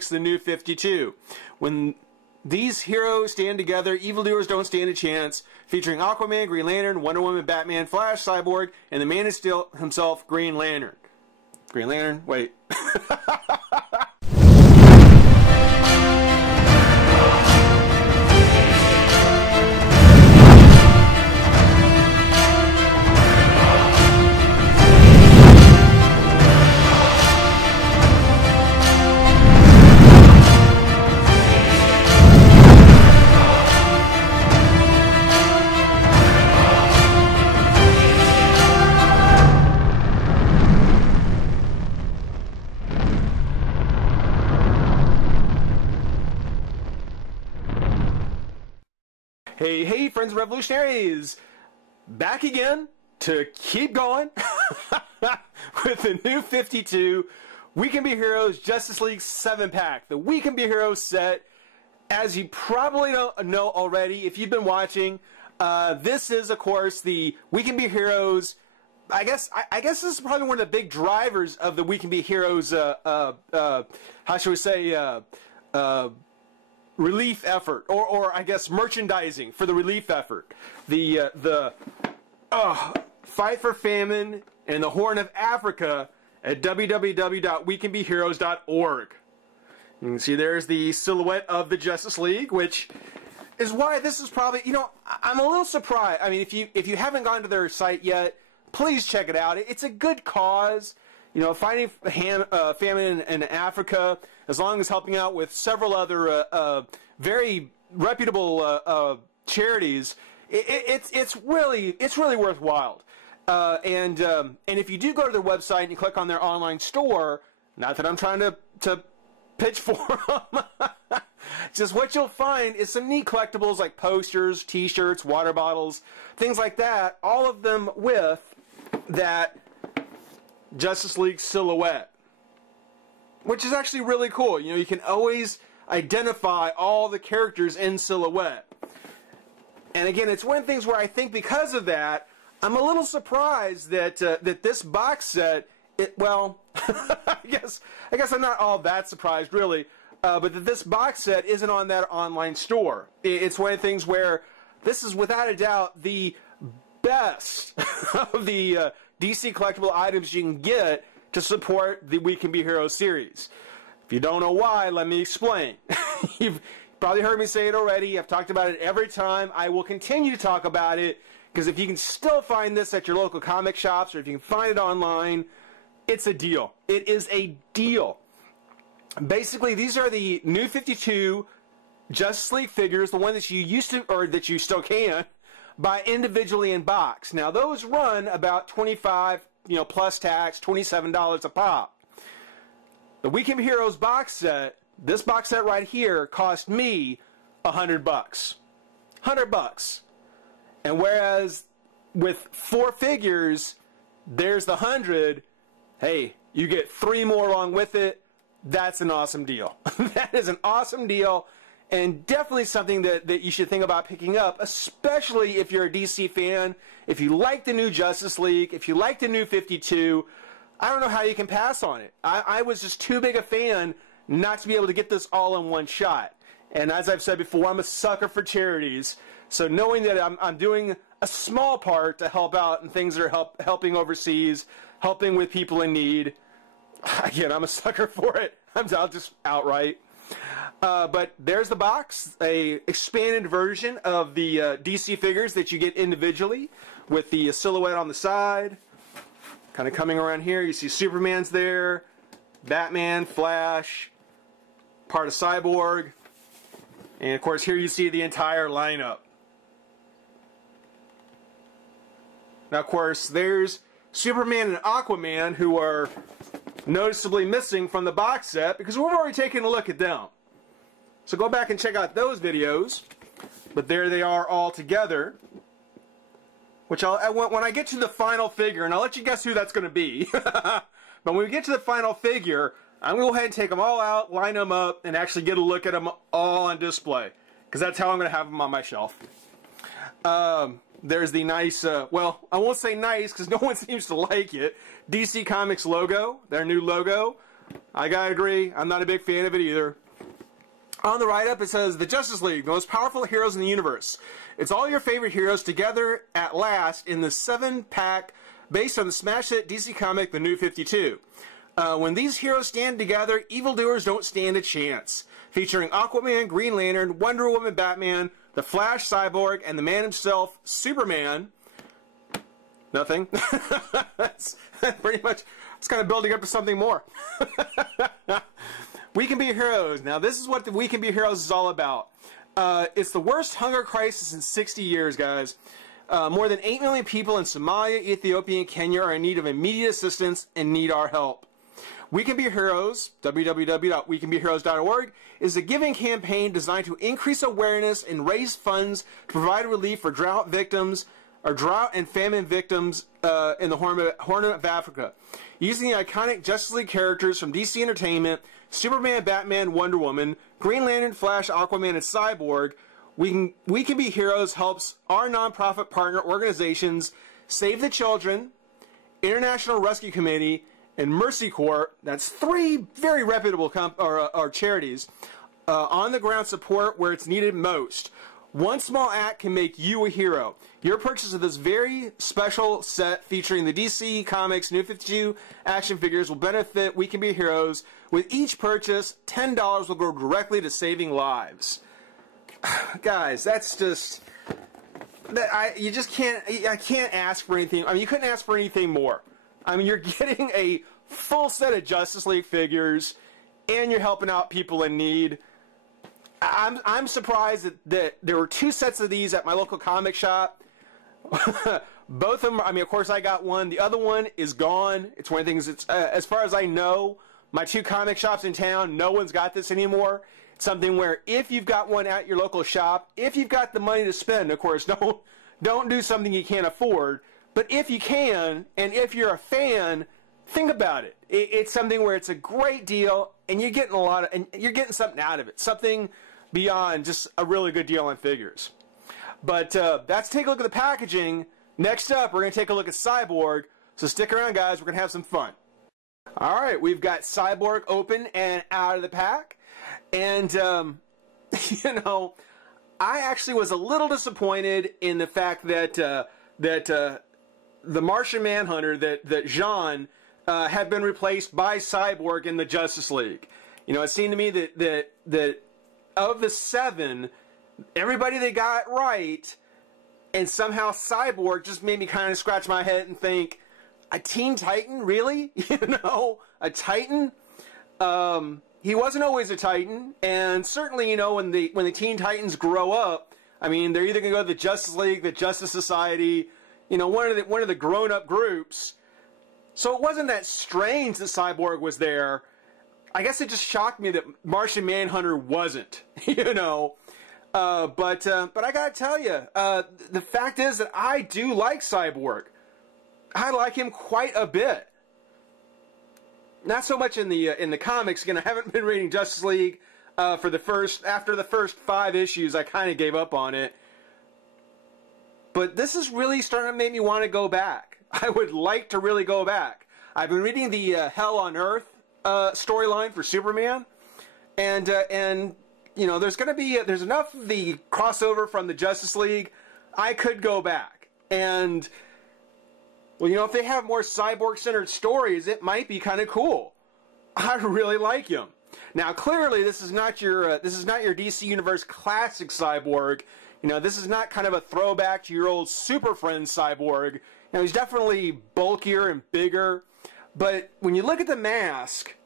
The New 52. When these heroes stand together, evildoers don't stand a chance. Featuring Aquaman, Green Lantern, Wonder Woman, Batman, Flash, Cyborg, and the Man of Steel himself, Green Lantern. Green Lantern? Wait. Hey, friends and revolutionaries! Back again to keep going with the New 52 We Can Be Heroes Justice League 7-pack. The We Can Be Heroes set, as you probably don't know already if you've been watching, this is, of course, the We Can Be Heroes. I guess this is probably one of the big drivers of the We Can Be Heroes, how should we say, relief effort, or I guess merchandising for the relief effort. The Fight for Famine and the Horn of Africa at www.wecanbeheroes.org. You can see there's the silhouette of the Justice League, which is why this is probably, you know, I'm a little surprised. I mean, if you haven't gone to their site yet, please check it out. It's a good cause. You know, fighting famine in Africa, as long as helping out with several other very reputable charities, it's really worthwhile. And if you do go to their website and you click on their online store, not that I'm trying to pitch for them, just what you'll find is some neat collectibles like posters, T-shirts, water bottles, things like that. All of them with that Justice League silhouette, which is actually really cool. You know, you can always identify all the characters in silhouette. And again, it's one of the things where I think because of that, I'm a little surprised that that this box set, well, I guess I'm not all that surprised really, but that this box set isn't on that online store. It's one of the things where this is without a doubt the best of the DC collectible items you can get to support the We Can Be Heroes series. If you don't know why, let me explain. You've probably heard me say it already. I've talked about it every time. I will continue to talk about it, because if you can still find this at your local comic shops, or if you can find it online, it's a deal. It is a deal. Basically, these are the New 52 Justice League figures, the one that you used to, or that you still can, buy individually in box. Now those run about $25, you know, plus tax, $27 a pop. The We Can Be Heroes box set, this box set right here, cost me $100. $100. And whereas with 4 figures, there's the 100. Hey, you get 3 more along with it. That's an awesome deal. That is an awesome deal. And definitely something that you should think about picking up, especially if you're a DC fan, if you like the new Justice League, if you like the new 52, I don't know how you can pass on it. I was just too big a fan not to be able to get this all in one shot. And as I've said before, I'm a sucker for charities. So knowing that I'm doing a small part to help out in things that are helping overseas, helping with people in need, again, I'm a sucker for it. I'll just outright. But there's the box, a expanded version of the DC figures that you get individually with the silhouette on the side. Kind of coming around here, you see Superman's there, Batman, Flash, part of Cyborg, and of course here you see the entire lineup. Now of course there's Superman and Aquaman, who are noticeably missing from the box set because we've already taken a look at them. So go back and check out those videos. But there they are all together. Which when I get to the final figure, and I'll let you guess who that's going to be. But when we get to the final figure, I'm going to go ahead and take them all out, line them up, and actually get a look at them all on display. Because that's how I'm going to have them on my shelf. There's the nice, well, I won't say nice because no one seems to like it, DC Comics logo, their new logo. I gotta agree. I'm not a big fan of it either. On the write-up, it says, the Justice League, the most powerful heroes in the universe. It's all your favorite heroes together at last in the 7-pack based on the smash hit DC comic, The New 52. When these heroes stand together, evildoers don't stand a chance. Featuring Aquaman, Green Lantern, Wonder Woman, Batman, The Flash, Cyborg, and the man himself, Superman. Nothing. That's pretty much, it's kind of building up to something more. We Can Be Heroes. Now, this is what the We Can Be Heroes is all about. It's the worst hunger crisis in 60 years, guys. More than 8 million people in Somalia, Ethiopia, and Kenya are in need of immediate assistance and need our help. We Can Be Heroes, www.wecanbeheroes.org, is a giving campaign designed to increase awareness and raise funds to provide relief for drought victims, or drought and famine victims in the Horn of Africa. Using the iconic Justice League characters from DC Entertainment, Superman, Batman, Wonder Woman, Green Lantern, Flash, Aquaman, and Cyborg, We Can Be Heroes helps our nonprofit partner organizations Save the Children, International Rescue Committee, and Mercy Corps. That's 3 very reputable charities on the ground support where it's needed most. One small act can make you a hero. Your purchase of this very special set featuring the DC Comics New 52 action figures will benefit We Can Be Heroes. With each purchase, $10 will go directly to saving lives. Guys, that's just... you just can't... I can't ask for anything... I mean, you couldn't ask for anything more. I mean, you're getting a full set of Justice League figures, and you're helping out people in need. I'm surprised that there were 2 sets of these at my local comic shop. Both of them, I mean, of course I got one. The other one is gone. It's one of the things, it's, as far as I know, my 2 comic shops in town, no one's got this anymore. It's something where if you've got one at your local shop, if you've got the money to spend, of course, don't do something you can't afford. But if you can, and if you're a fan, think about it. It's something where it's a great deal, and you're getting and you're getting something out of it. Something beyond just a really good deal on figures. But let's take a look at the packaging. Next up, we're going to take a look at Cyborg. So stick around, guys. We're going to have some fun. All right, we've got Cyborg open and out of the pack. And, you know, I actually was a little disappointed in the fact that the Martian Manhunter, that Jean, had been replaced by Cyborg in the Justice League. You know, it seemed to me that of the 7, everybody they got right, and somehow Cyborg just made me kind of scratch my head and think, a Teen Titan, really? You know, a Titan? He wasn't always a Titan, and certainly, you know, when the Teen Titans grow up, I mean, they're either going to go to the Justice League, the Justice Society, you know, one of the grown-up groups. So it wasn't that strange that Cyborg was there. I guess it just shocked me that Martian Manhunter wasn't, you know. But I gotta tell you, the fact is that I do like Cyborg. I like him quite a bit. Not so much in the comics. Again, I haven't been reading Justice League after the first 5 issues. I kind of gave up on it. But this is really starting to make me want to go back. I would like to really go back. I've been reading the Hell on Earth storyline for Superman, and you know, there's enough of the crossover from the Justice League. I could go back, and well, you know, if they have more Cyborg-centered stories, it might be kind of cool. I really like him. Now, clearly, this is not your DC Universe classic Cyborg. You know, this is not kind of a throwback to your old Super Friends Cyborg. You know, he's definitely bulkier and bigger. But when you look at the mask,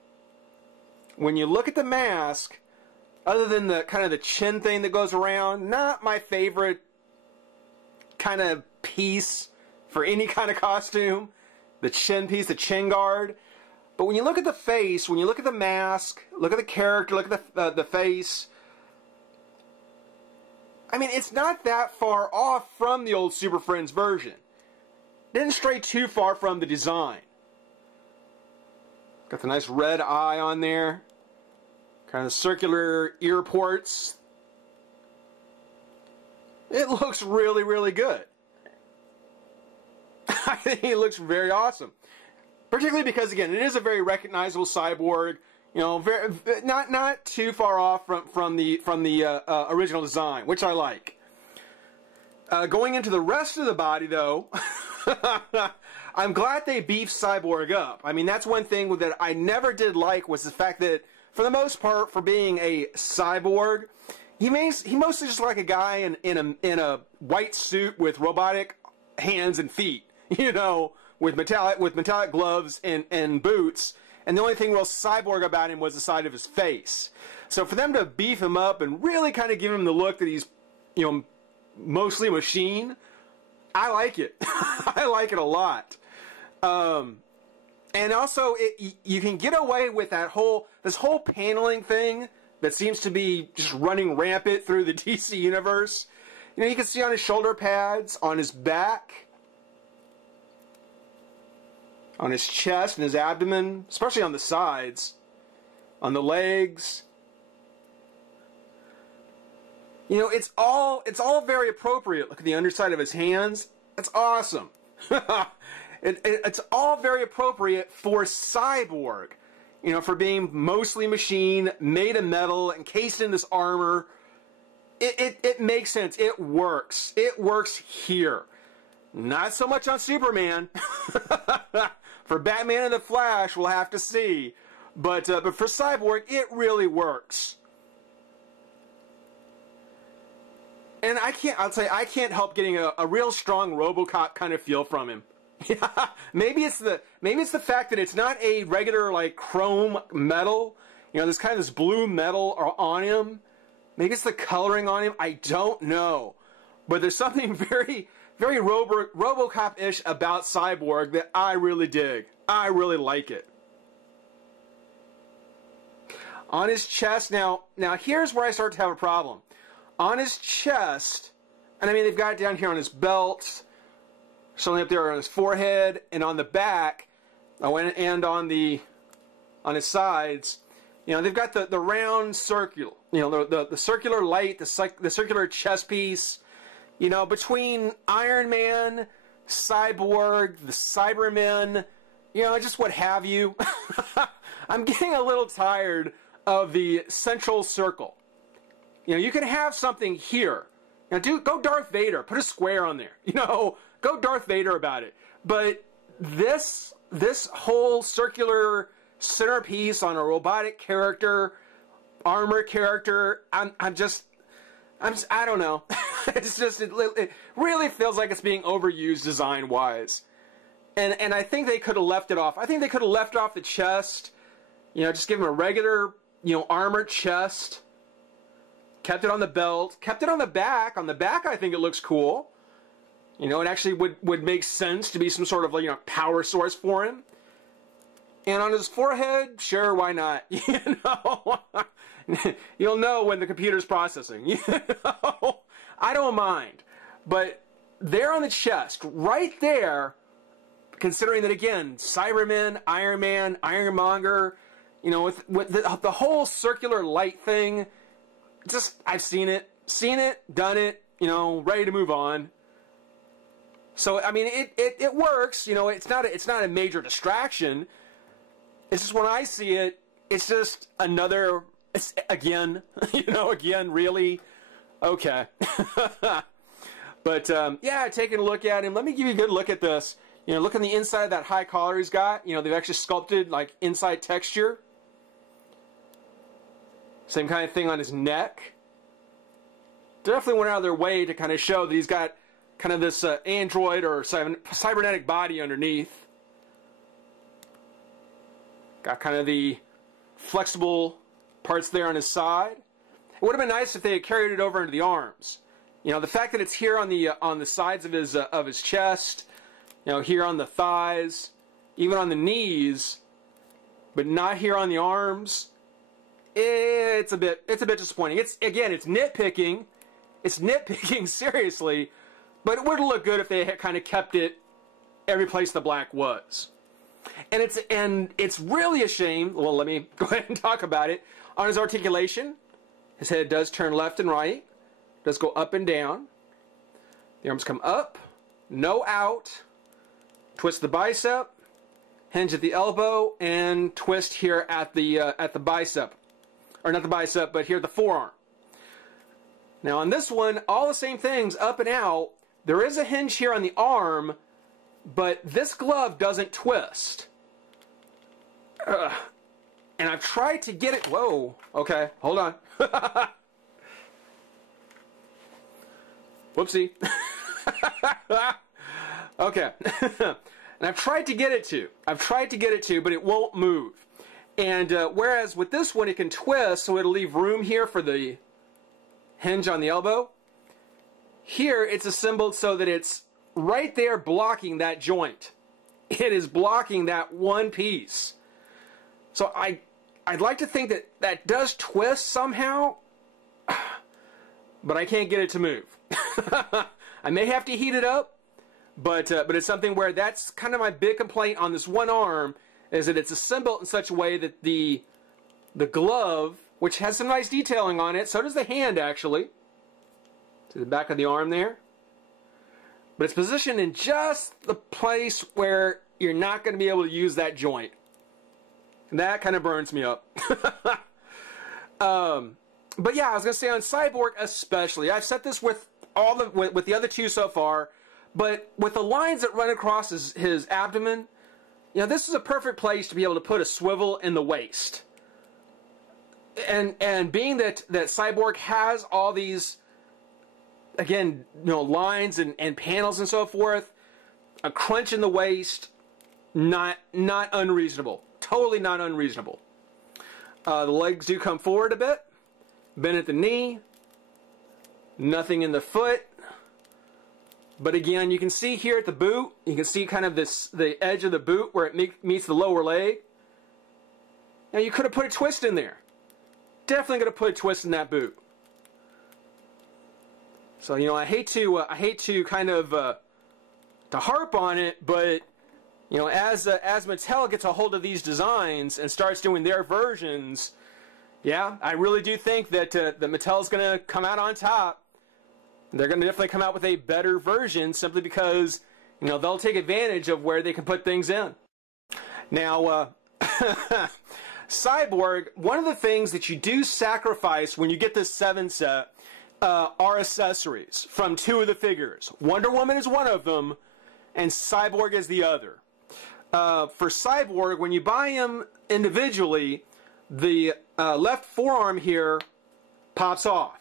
other than the kind of the chin thing that goes around, not my favorite kind of piece for any kind of costume. The chin piece, the chin guard. But when you look at the face, when you look at the mask, look at the character, look at the face, I mean, it's not that far off from the old Super Friends version. Didn't stray too far from the design. Got the nice red eye on there. Kind of circular ear ports. It looks really, really good. I think he looks very awesome. Particularly because, again, it is a very recognizable Cyborg. You know, very, not too far off from the original design, which I like. Going into the rest of the body, though, I'm glad they beefed Cyborg up. I mean, that's one thing that I never did like, was the fact that, for the most part, for being a cyborg, he mostly just like a guy in a white suit with robotic hands and feet, you know, with metallic gloves and boots. And the only thing real cyborg about him was the side of his face. So for them to beef him up and really kind of give him the look that he's, you know, mostly machine, I like it. I like it a lot. And also, you can get away with this whole paneling thing that seems to be just running rampant through the DC universe. You know, you can see on his shoulder pads, on his back, on his chest and his abdomen, especially on the sides, on the legs. You know, it's all very appropriate. Look at the underside of his hands. That's awesome. It's all very appropriate for Cyborg. You know, for being mostly machine, made of metal, encased in this armor. It makes sense. It works. It works here. Not so much on Superman. For Batman and the Flash, we'll have to see. But for Cyborg, it really works. And I can't help getting a real strong RoboCop kind of feel from him. maybe it's the fact that it's not a regular like chrome metal. You know, there's kind of this blue metal on him. Maybe it's the coloring on him. I don't know. But there's something very RoboCop-ish about Cyborg that I really dig. I really like it. On his chest, now here's where I start to have a problem. On his chest, and I mean they've got it down here on his belt, something up there on his forehead, and on the back, and on his sides. You know, they've got the round circle. You know, the circular light, the circular chest piece. You know, between Iron Man, Cyborg, the Cybermen, you know, just what have you. I'm getting a little tired of the central circle. You know, you can have something here. You know, go Darth Vader. Put a square on there. You know, go Darth Vader about it. But this whole circular centerpiece on a robotic character, armor character, I don't know. It's just, it really feels like it's being overused design-wise. And I think they could have left it off. I think they could have left off the chest. You know, just give him a regular, you know, armored chest. Kept it on the belt. Kept it on the back. On the back, I think it looks cool. You know, it actually would make sense to be some sort of, like, you know, power source for him. And on his forehead, sure, why not? You know, you'll know when the computer's processing. You know, I don't mind. But there on the chest, right there, considering that, again, Cybermen, Iron Man, Ironmonger, you know, with the whole circular light thing, just, I've seen it, done it, you know, ready to move on. So, I mean, it works, you know, it's not a major distraction. It's just when I see it, it's just another, it's, again, you know, again, really, okay. But, yeah, taking a look at him, let me give you a good look at this. You know, look on the inside of that high collar he's got. You know, they've actually sculpted, like, inside texture. Same kind of thing on his neck. Definitely went out of their way to kind of show that he's got kind of this android or cybernetic body underneath. Got kind of the flexible parts there on his side. It would have been nice if they had carried it over into the arms. You know, the fact that it's here on the sides of his chest, you know, here on the thighs, even on the knees, but not here on the arms. It's a bit disappointing. It's nitpicking. It's nitpicking seriously, but it would have looked good if they had kind of kept it every place the black was. And it's really a shame. Well, let me go ahead and talk about it. On his articulation, his head does turn left and right. Does go up and down. The arms come up, no out. Twist the bicep. hinge at the elbow, and twist here at the bicep. Or not the bicep, but here at the forearm. Now on this one, all the same things, up and out. There is a hinge here on the arm, but this glove doesn't twist. And I've tried to get it... Whoa. Okay, hold on. Whoopsie. Okay. And I've tried to get it to. But it won't move. And whereas with this one, it can twist, so it'll leave room here for the hinge on the elbow. Here, it's assembled so that it's right there blocking that joint. It is blocking that one piece. So I'd like to think that that does twist somehow, but I can't get it to move. I may have to heat it up, but it's something where that's kind of my big complaint on this one arm, is that it's assembled in such a way that the glove, which has some nice detailing on it, so does the hand actually, to the back of the arm there, but it's positioned in just the place where you're not going to be able to use that joint. And that kind of burns me up. But yeah, I was going to say on Cyborg especially, I've set this with with the other two so far, but with the lines that run across his abdomen, you know, this is a perfect place to be able to put a swivel in the waist. And being that Cyborg has all these, again, you know, lines and panels and so forth, a crunch in the waist, not unreasonable. Totally not unreasonable. The legs do come forward a bit. Bend at the knee. Nothing in the foot. But again, you can see here at the boot, you can see kind of the edge of the boot where it meets the lower leg. Now you could have put a twist in there. Definitely going to put a twist in that boot. So, you know, I hate to kind of to harp on it, but you know, as Mattel gets a hold of these designs and starts doing their versions, yeah, I really do think that Mattel's going to come out on top. They're going to definitely come out with a better version simply because, you know, they'll take advantage of where they can put things in. Now, Cyborg, one of the things that you do sacrifice when you get this 7 set are accessories from 2 of the figures. Wonder Woman is one of them, and Cyborg is the other. For Cyborg, when you buy him individually, the left forearm here pops off.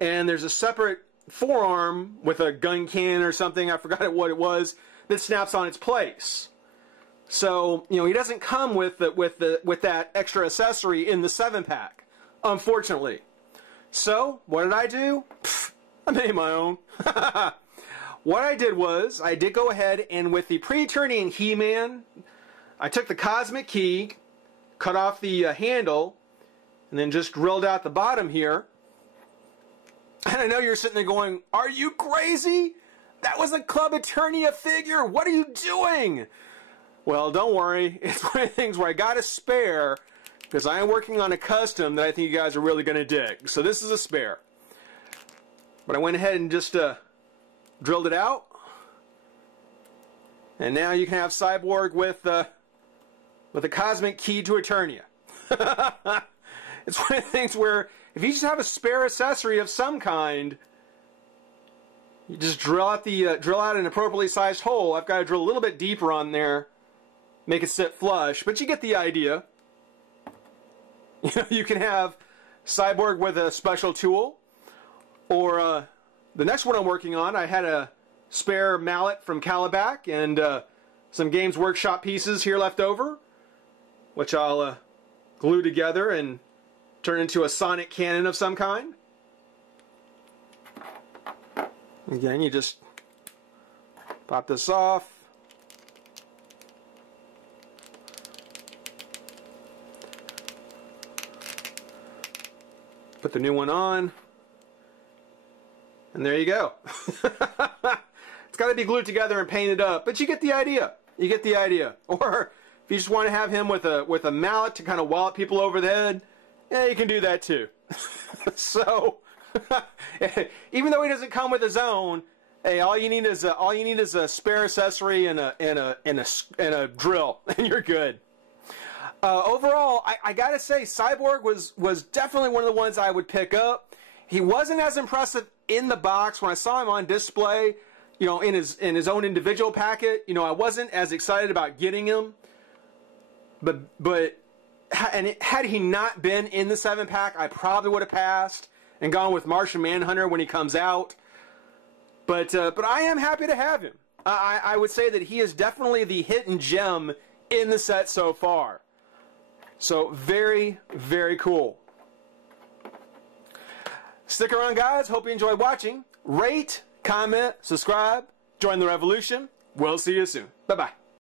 And there's a separate forearm with a gun cannon or something, I forgot what it was, that snaps on its place. So, you know, he doesn't come with that extra accessory in the 7-pack, unfortunately. So, what did I do? I made my own. What I did was, I did go ahead and with the Pre-Eternian He-Man, I took the Cosmic Key, cut off the handle, and then just drilled out the bottom here. And I know you're sitting there going, are you crazy? That was a Club Eternia figure. What are you doing? Well, don't worry. It's one of the things where I got a spare because I am working on a custom that I think you guys are really going to dig. So this is a spare. But I went ahead and just drilled it out. And now you can have Cyborg with a Cosmic Key to Eternia. It's one of the things where if you just have a spare accessory of some kind, you just drill out an appropriately sized hole. I've got to drill a little bit deeper on there, make it sit flush, but you get the idea. You know, you can have Cyborg with a special tool, or the next one I'm working on, I had a spare mallet from Calabac and some Games Workshop pieces here left over, which I'll glue together and turn into a sonic cannon of some kind. Again, you just pop this off. Put the new one on. And there you go. It's got to be glued together and painted up, but you get the idea. You get the idea. Or if you just want to have him with a mallet to kind of wallop people over the head, yeah, you can do that too. So, even though he doesn't come with his own, Hey, all you need is a spare accessory and a drill, and you're good. Overall, I gotta say, Cyborg was definitely one of the ones I would pick up. He wasn't as impressive in the box. When I saw him on display, you know, in his own individual packet, you know, I wasn't as excited about getting him. But had he not been in the 7-pack, I probably would have passed and gone with Martian Manhunter when he comes out. But I am happy to have him. I would say that he is definitely the hidden gem in the set so far. So very, very cool. Stick around, guys. Hope you enjoyed watching. Rate, comment, subscribe, join the revolution. We'll see you soon. Bye-bye.